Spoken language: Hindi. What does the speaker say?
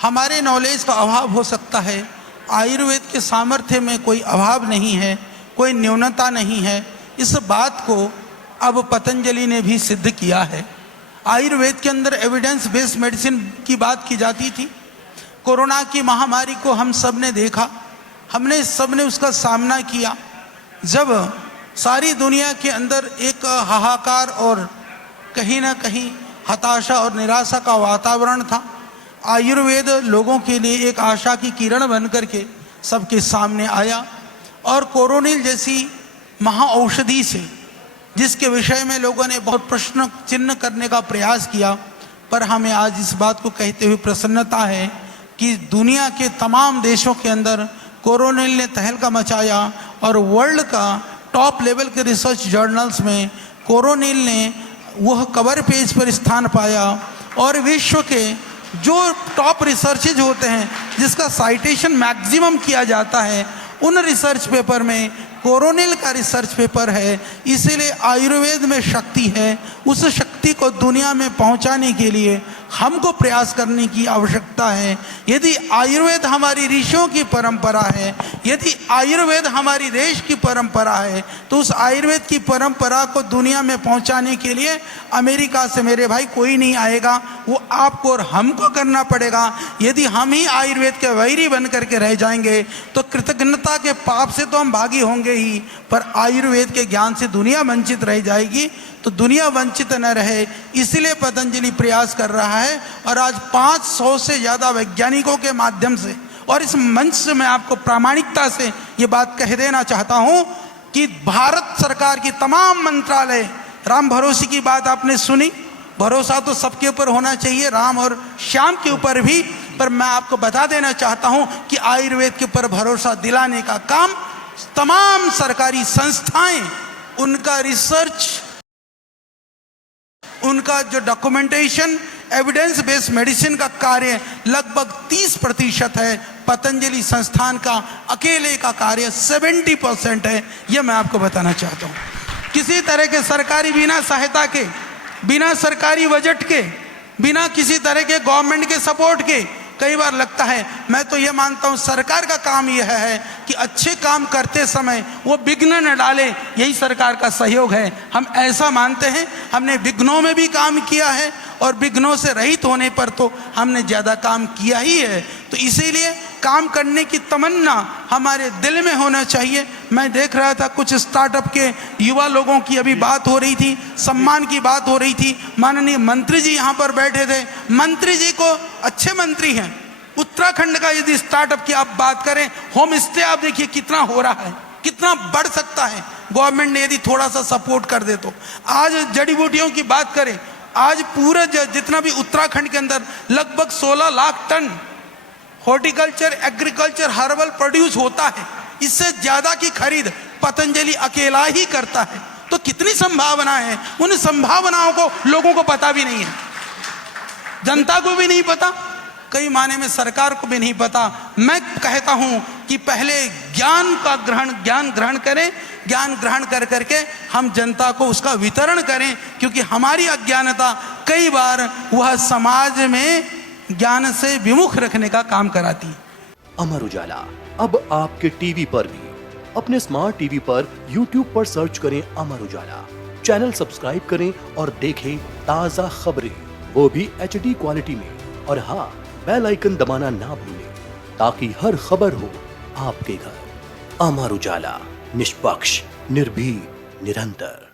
हमारे नॉलेज का अभाव हो सकता है, आयुर्वेद के सामर्थ्य में कोई अभाव नहीं है, कोई न्यूनता नहीं है। इस बात को अब पतंजलि ने भी सिद्ध किया है। आयुर्वेद के अंदर एविडेंस बेस्ड मेडिसिन की बात की जाती थी। कोरोना की महामारी को हम सब ने देखा, हमने सब ने उसका सामना किया। जब सारी दुनिया के अंदर एक हाहाकार और कहीं ना कहीं हताशा और निराशा का वातावरण था, आयुर्वेद लोगों के लिए एक आशा की किरण बन करके सबके सामने आया और कोरोनिल जैसी महाऔषधि से, जिसके विषय में लोगों ने बहुत प्रश्न चिन्ह करने का प्रयास किया, पर हमें आज इस बात को कहते हुए प्रसन्नता है कि दुनिया के तमाम देशों के अंदर कोरोनिल ने तहलका मचाया और वर्ल्ड का टॉप लेवल के रिसर्च जर्नल्स में कोरोनिल ने वह कवर पेज पर स्थान पाया और विश्व के जो टॉप रिसर्चेज होते हैं जिसका साइटेशन मैक्सिमम किया जाता है, उन रिसर्च पेपर में कोरोनिल का रिसर्च पेपर है। इसीलिए आयुर्वेद में शक्ति है, उस शक्ति को दुनिया में पहुंचाने के लिए हमको प्रयास करने की आवश्यकता है। यदि आयुर्वेद हमारी ऋषियों की परंपरा है, यदि आयुर्वेद हमारी देश की परंपरा है, तो उस आयुर्वेद की परंपरा को दुनिया में पहुंचाने के लिए अमेरिका से मेरे भाई कोई नहीं आएगा, वो आपको और हमको करना पड़ेगा। यदि हम ही आयुर्वेद के वैरी बन करके रह जाएंगे तो कृतज्ञता के पाप से तो हम भागी होंगे ही, पर आयुर्वेद के ज्ञान से दुनिया वंचित रह जाएगी। तो दुनिया वंचित न रहे, इसलिए पतंजलि प्रयास कर रहा है। और आज 500 से ज़्यादा वैज्ञानिकों के माध्यम से, और इस मंच से मैं आपको प्रामाणिकता से ये बात कह देना चाहता हूँ कि भारत सरकार की तमाम मंत्रालय, राम भरोसे की बात आपने सुनी, भरोसा तो सबके ऊपर होना चाहिए, राम और श्याम के ऊपर भी, पर मैं आपको बता देना चाहता हूँ कि आयुर्वेद के ऊपर भरोसा दिलाने का काम तमाम सरकारी संस्थाएं, उनका रिसर्च, उनका जो डॉक्यूमेंटेशन, एविडेंस बेस्ड मेडिसिन का कार्य लगभग 30% है। पतंजलि संस्थान का अकेले का कार्य 70% है। यह मैं आपको बताना चाहता हूँ। किसी तरह के सरकारी, बिना सहायता के, बिना सरकारी बजट के, बिना किसी तरह के गवर्नमेंट के सपोर्ट के, कई बार लगता है, मैं तो ये मानता हूँ सरकार का काम यह है कि अच्छे काम करते समय वो विघ्न न डाले, यही सरकार का सहयोग है। हम ऐसा मानते हैं। हमने विघ्नों में भी काम किया है और विघ्नों से रहित होने पर तो हमने ज़्यादा काम किया ही है। तो इसीलिए काम करने की तमन्ना हमारे दिल में होना चाहिए। मैं देख रहा था कुछ स्टार्टअप के युवा लोगों की अभी बात हो रही थी, सम्मान की बात हो रही थी। माननीय मंत्री जी यहाँ पर बैठे थे। मंत्री जी को, अच्छे मंत्री हैं, उत्तराखंड का यदि स्टार्टअप की आप बात करें, होम स्टे आप देखिए कितना हो रहा है, कितना बढ़ सकता है गवर्नमेंट ने यदि थोड़ा सा सपोर्ट कर दे तो। आज जड़ी बूटियों की बात करें, आज पूरा जितना भी उत्तराखंड के अंदर लगभग 16 lakh ton horticulture, agriculture, herbal produce होता है। इससे ज्यादा की खरीद पतंजलि अकेला ही करता है। तो कितनी संभावना है, उन संभावनाओं को लोगों को पता भी नहीं है, जनता को भी नहीं पता, कई माने में सरकार को भी नहीं पता। मैं कहता हूं कि पहले ज्ञान ग्रहण करें, ज्ञान ग्रहण कर करके हम जनता को उसका वितरण करें, क्योंकि हमारी अज्ञानता कई बार वह समाज में ज्ञान से विमुख रखने का काम कराती है। अमर उजाला अब आपके टीवी पर भी। अपने स्मार्ट टीवी पर YouTube पर सर्च करें अमर उजाला, चैनल सब्सक्राइब करें और देखें ताजा खबरें, वो भी HD क्वालिटी में। और हाँ, बेल आइकन दबाना ना भूलें ताकि हर खबर हो आपके घर। अमर उजाला, निष्पक्ष, निर्भीक, निरंतर।